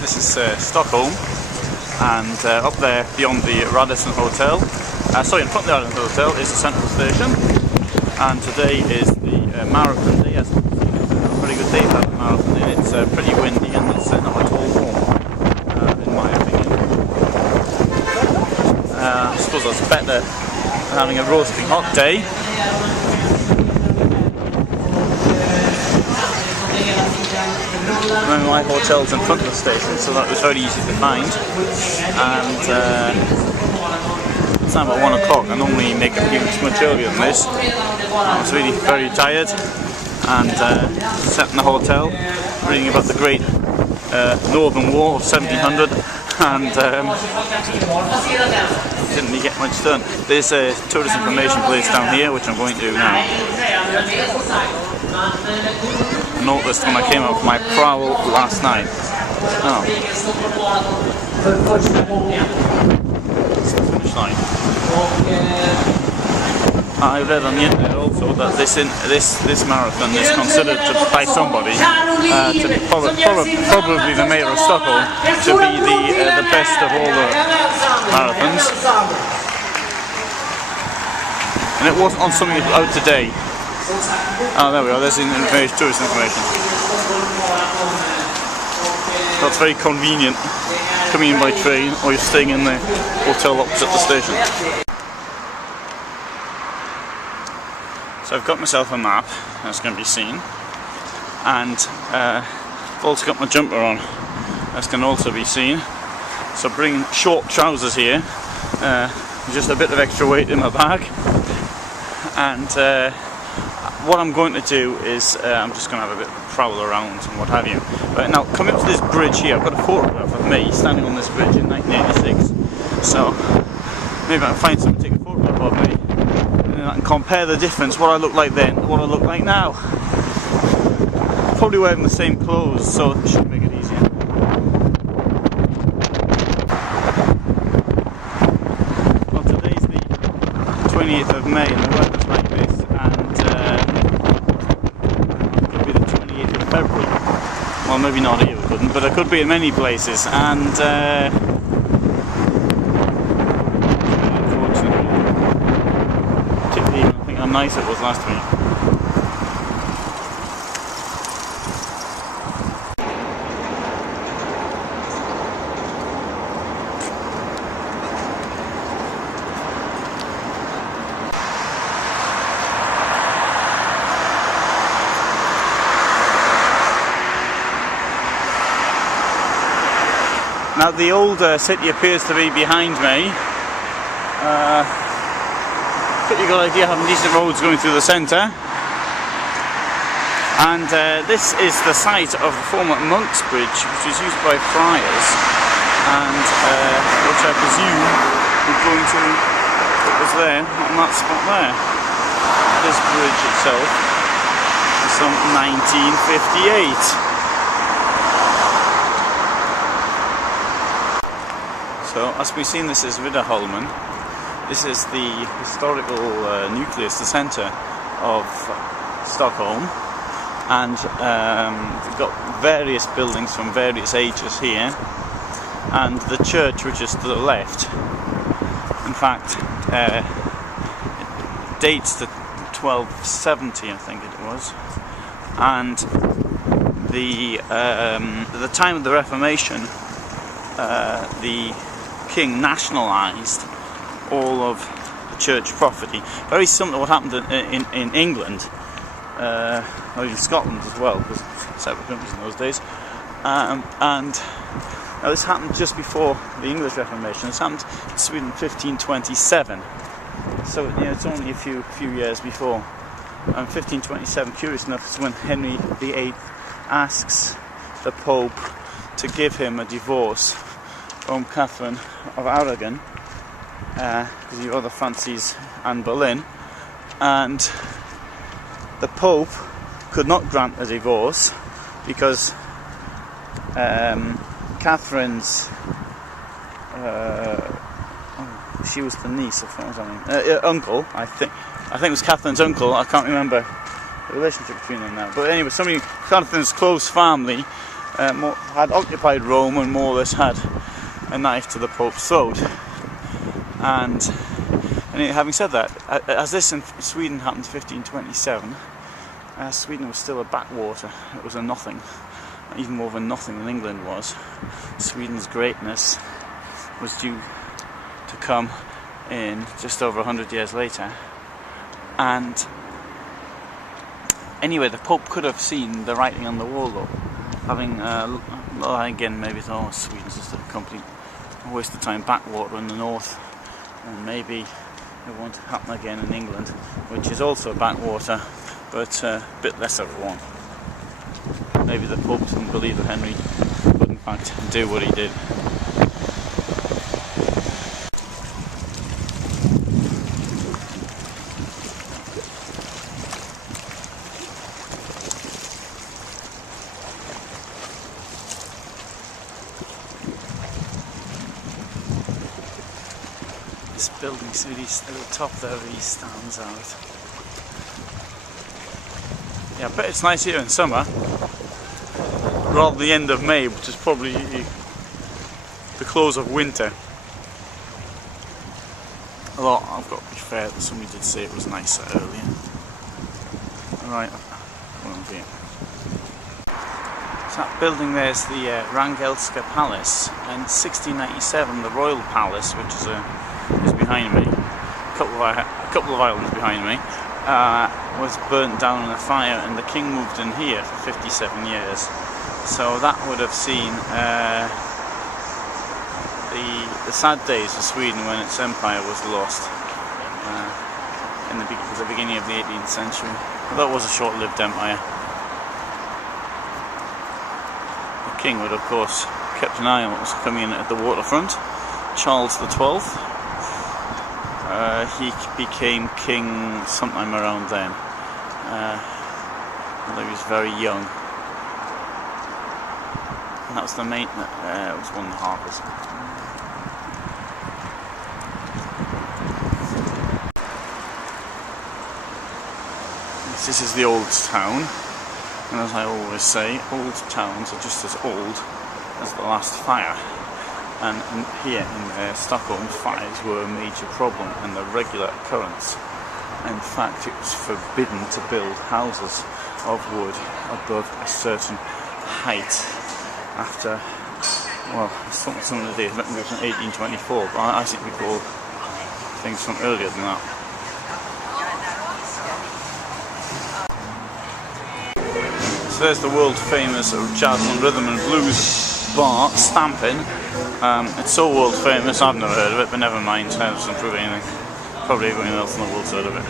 This is Stockholm, and up there beyond the Radisson Hotel, sorry, in front of the Radisson Hotel is the Central Station, and today is the marathon day. Yes, it's a pretty good day for the marathon day. It's pretty windy and it's not at all warm, in my opinion. I suppose that's better than having a roasting hot day. Remember, my hotel's in front of the station, so that was very easy to find. And it's now about 1 o'clock. I normally make a few much earlier than this. I was really very tired and sat in the hotel reading about the Great Northern War of 1700, and didn't really get much done. There's a tourist information place down here which I'm going to now. I noticed when I came out for my prowl last night. Oh. It's the finish line. I read on the internet also that this marathon is considered by somebody, probably the mayor of Stockholm, to be the best of all the marathons. And it was on something out today. Oh, there we are, there's tourist information. That's very convenient, coming in by train or you're staying in the hotel opposite the station. So I've got myself a map that's going to be seen, and I've also got my jumper on that's going to also be seen. So bringing short trousers here, just a bit of extra weight in my bag, and what I'm going to do is I'm just going to have a bit of a prowl around and what have you. But now, coming up to this bridge here, I've got a photograph of me standing on this bridge in 1986. So maybe I can find someone to take a photograph of me, and I can compare the difference, what I look like then to what I look like now. Probably wearing the same clothes, so it should make it easier. Well, today's the 28th of May and the weather's like this, and it could be the 28th of February. Well, maybe not here, it couldn't, but it could be in many places, and unfortunately, particularly think how nice it was last week. Now the old city appears to be behind me. Pretty good idea having decent roads going through the centre. And this is the site of the former Monk's Bridge, which was used by friars, and which I presume we're going to put was there, on that spot there. This bridge itself is from 1958. So, as we've seen, this is Riddarholmen. This is the historical nucleus, the centre of Stockholm, and we've got various buildings from various ages here, and the church, which is to the left, in fact, it dates to 1270, I think it was, and the time of the Reformation, the king nationalised all of the church property. Very similar to what happened in England, or in Scotland as well, because separate countries in those days. And now this happened just before the English Reformation. This happened in Sweden in 1527. So it's only a few years before. And 1527, curious enough, is when Henry VIII asks the Pope to give him a divorce from Catherine of Aragon, because he rather fancies Anne Boleyn, and the Pope could not grant a divorce because Catherine's she was the niece of uncle, I think it was Catherine's uncle. I can't remember the relationship between them now, but anyway, somebody Catherine's close family had occupied Rome and more or less had a knife to the Pope's throat. And having said that, as this in Sweden happened in 1527, Sweden was still a backwater. It was a nothing, even more of a nothing than England was. Sweden's greatness was due to come in just over 100 years later. And anyway, the Pope could have seen the writing on the wall, though. Having, well, again, maybe thought, Sweden's just a complete waste of time backwater in the north, and maybe it won't happen again in England, which is also a backwater, but a bit less of one. Maybe the Pope didn't believe that Henry would in fact do what he did. This building, see at the top there, really stands out. Yeah, I bet it's nice here in summer, rather than the end of May, which is probably the close of winter. Although I've got to be fair, somebody did say it was nicer earlier. Alright, over here. So that building there is the Rangelska Palace, and 1697 the Royal Palace, which is behind me, a couple of islands behind me, was burnt down in a fire, and the king moved in here for 57 years. So that would have seen the sad days of Sweden when its empire was lost in the beginning of the 18th century. Well, that was a short-lived empire. The king would, of course, kept an eye on what was coming in at the waterfront. Charles XII. He became king sometime around then, although he was very young. And that was the main, it was one of the harbours. This is the old town, and as I always say, old towns are just as old as the last fire. And here in Stockholm, fires were a major problem and a regular occurrence. In fact, it was forbidden to build houses of wood above a certain height after, well, some of the days, maybe it was in 1824, but I seem to recall things from earlier than that. So there's the world famous jazz and rhythm and blues bar, Stampin'. It's so world famous, I've never heard of it, but never mind, that doesn't prove anything. Probably everyone else in the world's heard of it.